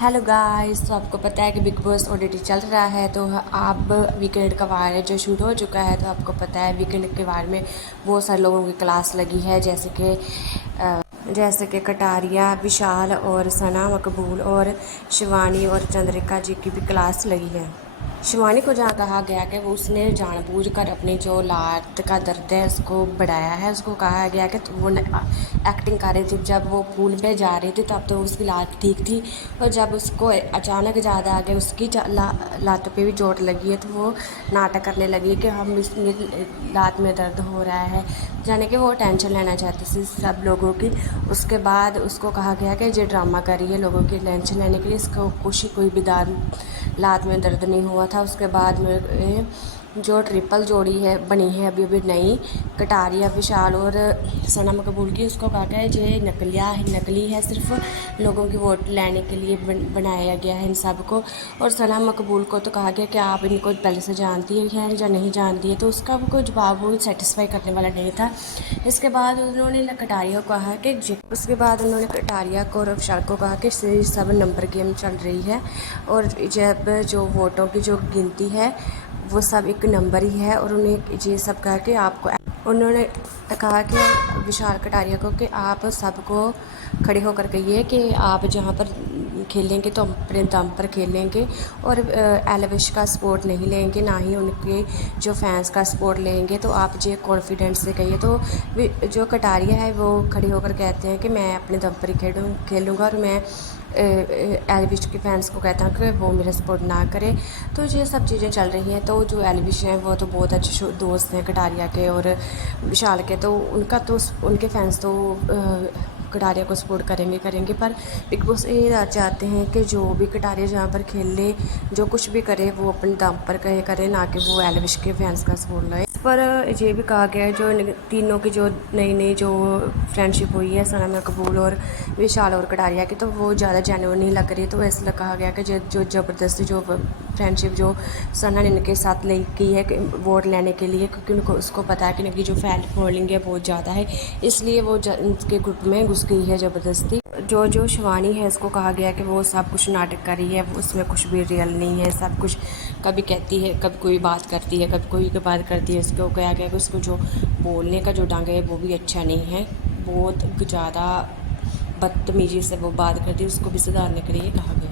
Hello guys. तो आपको पता है कि बिग बॉस ओटीटी चल रहा है, तो अब वीकेंड का वार है जो शुरू हो चुका है। तो आपको पता है वीकेंड के वार में बहुत सारे लोगों की क्लास लगी है, जैसे कि कटारिया, विशाल और सना मकबूल और शिवानी और चंद्रिका जी की भी क्लास लगी है। शिवानी को जहाँ कहा गया कि वो उसने जानबूझकर अपनी जो लात का दर्द है उसको बढ़ाया है। उसको कहा गया कि वो एक्टिंग कर रही थी, जब वो पूल पे जा रही थी तब तो उसकी लात ठीक थी, और जब उसको अचानक ज़्यादा आगे उसकी लातों पे भी चोट लगी है तो वो नाटक करने लगी कि हम इसमें लात में दर्द हो रहा है, जाने कि वो टेंशन लेना चाहती थी सब लोगों की। उसके बाद उसको कहा गया कि ये ड्रामा कर रही है लोगों की टेंशन लेने के लिए, इसको कोई भी लात में दर्द नहीं हुआ था। उसके बाद में जो ट्रिपल जोड़ी है बनी है अभी अभी नई, कटारिया, विशाल और सना मकबूल की, उसको कहा गया है ये नकली है, सिर्फ लोगों की वोट लेने के लिए बनाया गया है इन सब को। और सना मकबूल को तो कहा गया कि आप इनको पहले से जानती है या नहीं जानती है, तो उसका कोई जवाब वो सेटिस्फाई करने वाला नहीं था। इसके बाद उन्होंने कटारिया को कहा कि उसके बाद उन्होंने कटारिया को और विशाल को कहा कि सब नंबर गेम चल रही है, और जब जो वोटों की जो गिनती है वो सब एक नंबर ही है। और उन्हें ये सब कहा कि आपको, उन्होंने कहा कि विशाल कटारिया को कि आप सबको खड़े होकर कहिए कि आप जहाँ पर खेलेंगे तो अपने दम पर खेलेंगे, और एलविश का सपोर्ट नहीं लेंगे, ना ही उनके जो फैंस का सपोर्ट लेंगे। तो आप जो कॉन्फिडेंस से कहिए। तो जो कटारिया है वो खड़े होकर कहते हैं कि मैं अपने दम पर ही खेलूँगा, और मैं एलविश के फैंस को कहता हूँ कि वो मेरा सपोर्ट ना करे। तो ये सब चीज़ें चल रही हैं। तो जो एलविश हैं वो तो बहुत अच्छे दोस्त हैं कटारिया के और विशाल के, तो उनके फैंस तो कटारिया को सपोर्ट करेंगे। पर बिग बॉस ये चाहते हैं कि जो भी कटारिया जहाँ पर खेल ले, जो कुछ भी करे वो अपने दम पर करे, ना कि वो एलविश के फैंस का सपोर्ट लाए। इस पर ये भी कहा गया है जो तीनों की जो नई जो फ्रेंडशिप हुई है सना मकबूल और विशाल और कटारिया की, तो वो ज़्यादा जेन्युइन नहीं लग रही है। तो इसलिए कहा गया कि जो ज़बरदस्ती जो फ्रेंडशिप जो सना ने इनके साथ की है वोट लेने के लिए, क्योंकि उनको उसको पता है कि इनकी जो फैन फॉलोइंग है बहुत ज़्यादा है, इसलिए वो उनके ग्रुप में घुस गई है ज़बरदस्ती। जो शिवानी है उसको कहा गया कि वो सब कुछ नाटक कर रही है, उसमें कुछ भी रियल नहीं है, सब कुछ कभी कहती है, कभी कोई बात करती है, कभी कोई बात करती है। उसको कहा गया कि उसको जो बोलने का जो ढंग है वो भी अच्छा नहीं है, बहुत ज़्यादा बदतमीजी से वो बात करती है, उसको भी सुधारने के लिए कहा गया।